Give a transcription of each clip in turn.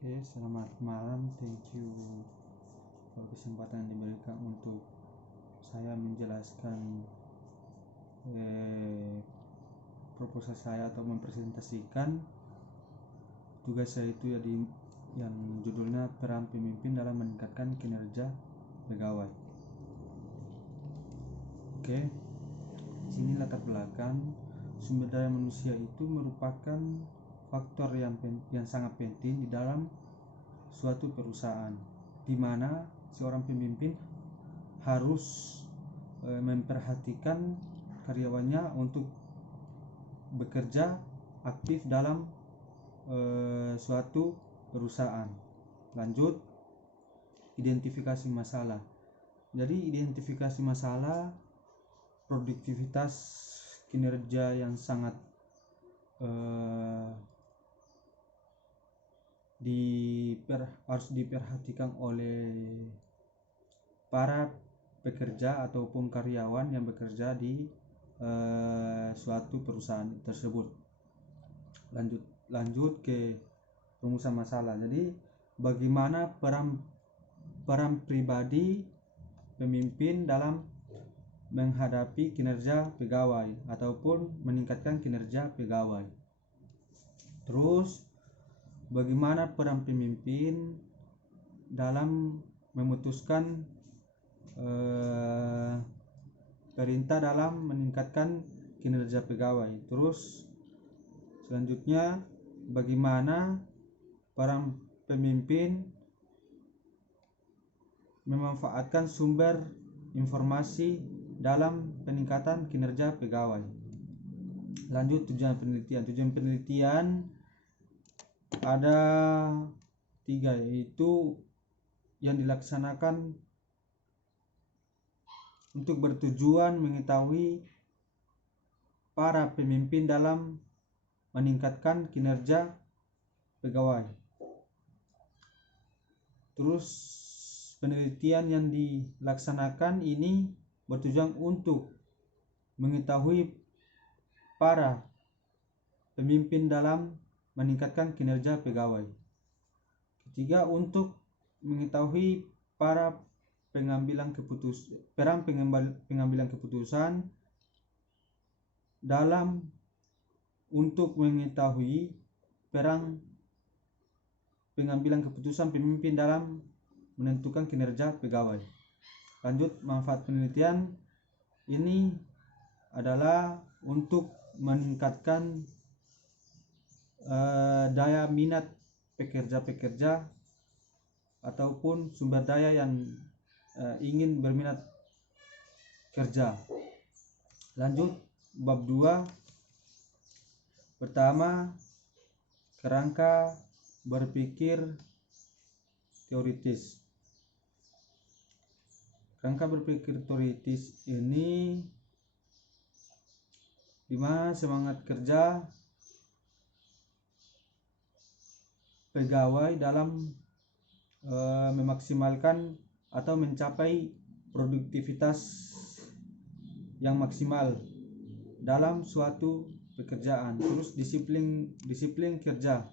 Oke, selamat malam. Thank you for kesempatan yang diberikan untuk saya menjelaskan proposal saya atau mempresentasikan tugas saya itu yang judulnya peran pemimpin dalam meningkatkan kinerja pegawai. Oke, sini latar belakang sumber daya manusia itu merupakan faktor yang sangat penting di dalam suatu perusahaan, di mana seorang pemimpin harus memperhatikan karyawannya untuk bekerja aktif dalam suatu perusahaan. Lanjut, identifikasi masalah. Jadi identifikasi masalah, produktivitas kinerja yang sangat harus diperhatikan oleh para pekerja ataupun karyawan yang bekerja di suatu perusahaan tersebut. Lanjut ke rumusan masalah. Jadi bagaimana peran pribadi pemimpin dalam menghadapi kinerja pegawai ataupun meningkatkan kinerja pegawai. Terus bagaimana peran pemimpin dalam memutuskan perintah dalam meningkatkan kinerja pegawai. Terus selanjutnya bagaimana peran pemimpin memanfaatkan sumber informasi dalam peningkatan kinerja pegawai. Lanjut, tujuan penelitian. Tujuan penelitian ada 3, yaitu yang dilaksanakan untuk bertujuan mengetahui para pemimpin dalam meningkatkan kinerja pegawai. Terus penelitian yang dilaksanakan ini bertujuan untuk mengetahui para pemimpin dalam meningkatkan kinerja pegawai. Ketiga, untuk mengetahui para pengambilan keputusan dalam untuk mengetahui peran pengambilan keputusan pemimpin dalam menentukan kinerja pegawai. Lanjut, manfaat penelitian ini adalah untuk meningkatkan daya minat pekerja-pekerja ataupun sumber daya yang ingin berminat kerja. Lanjut, bab 2. Pertama, kerangka berpikir teoritis. Kerangka berpikir teoritis ini dimana semangat kerja pegawai dalam memaksimalkan atau mencapai produktivitas yang maksimal dalam suatu pekerjaan. Terus disiplin kerja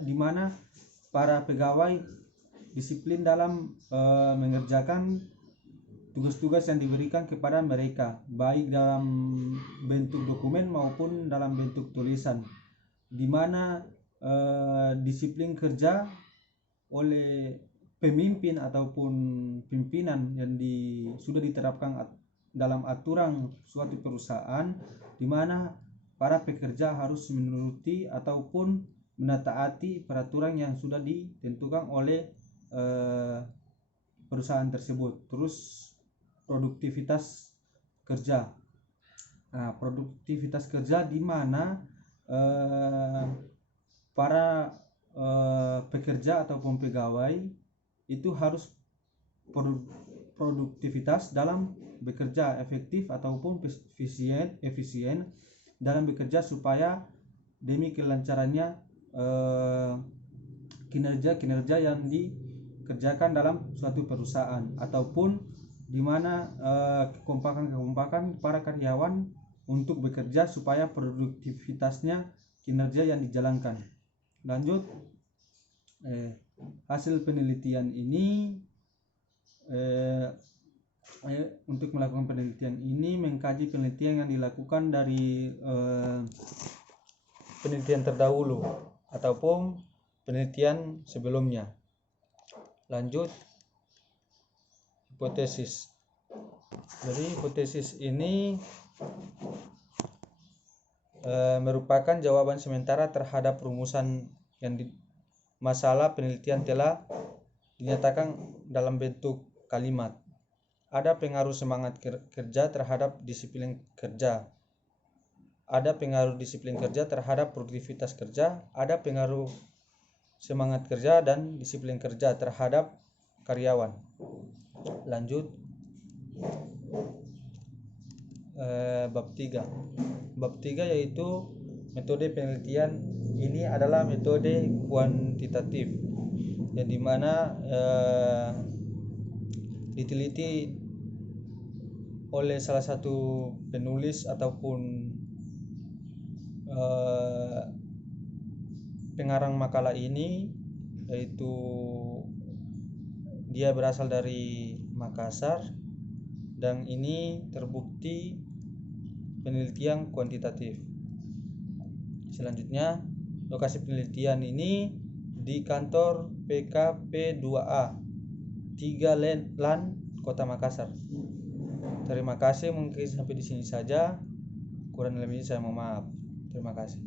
di mana para pegawai disiplin dalam mengerjakan tugas-tugas yang diberikan kepada mereka, baik dalam bentuk dokumen maupun dalam bentuk tulisan, di mana disiplin kerja oleh pemimpin ataupun pimpinan yang sudah diterapkan dalam aturan suatu perusahaan, di mana para pekerja harus menuruti ataupun menaati peraturan yang sudah ditentukan oleh perusahaan tersebut. Terus produktivitas kerja. Nah, produktivitas kerja di mana para pekerja ataupun pegawai itu harus produktivitas dalam bekerja efektif ataupun efisien dalam bekerja supaya demi kelancarannya kinerja yang dikerjakan dalam suatu perusahaan, ataupun di mana kekompakan para karyawan untuk bekerja supaya produktivitasnya kinerja yang dijalankan. Lanjut, hasil penelitian ini untuk melakukan penelitian ini mengkaji penelitian yang dilakukan dari penelitian terdahulu ataupun penelitian sebelumnya. Lanjut, hipotesis. Jadi hipotesis ini merupakan jawaban sementara terhadap rumusan yang masalah penelitian telah dinyatakan dalam bentuk kalimat. Ada pengaruh semangat kerja terhadap disiplin kerja. Ada pengaruh disiplin kerja terhadap produktivitas kerja. Ada pengaruh semangat kerja dan disiplin kerja terhadap karyawan. Lanjut, bab 3. Bab 3 yaitu metode penelitian ini adalah metode kuantitatif, yang dimana diteliti oleh salah satu penulis ataupun pengarang makalah ini, yaitu dia berasal dari Makassar, dan ini terbukti penelitian kuantitatif. Selanjutnya, lokasi penelitian ini di kantor PKP 2A 3 LAN Kota Makassar. Terima kasih, mungkin sampai di sini saja. Kurang lebihnya saya mohon maaf. Terima kasih.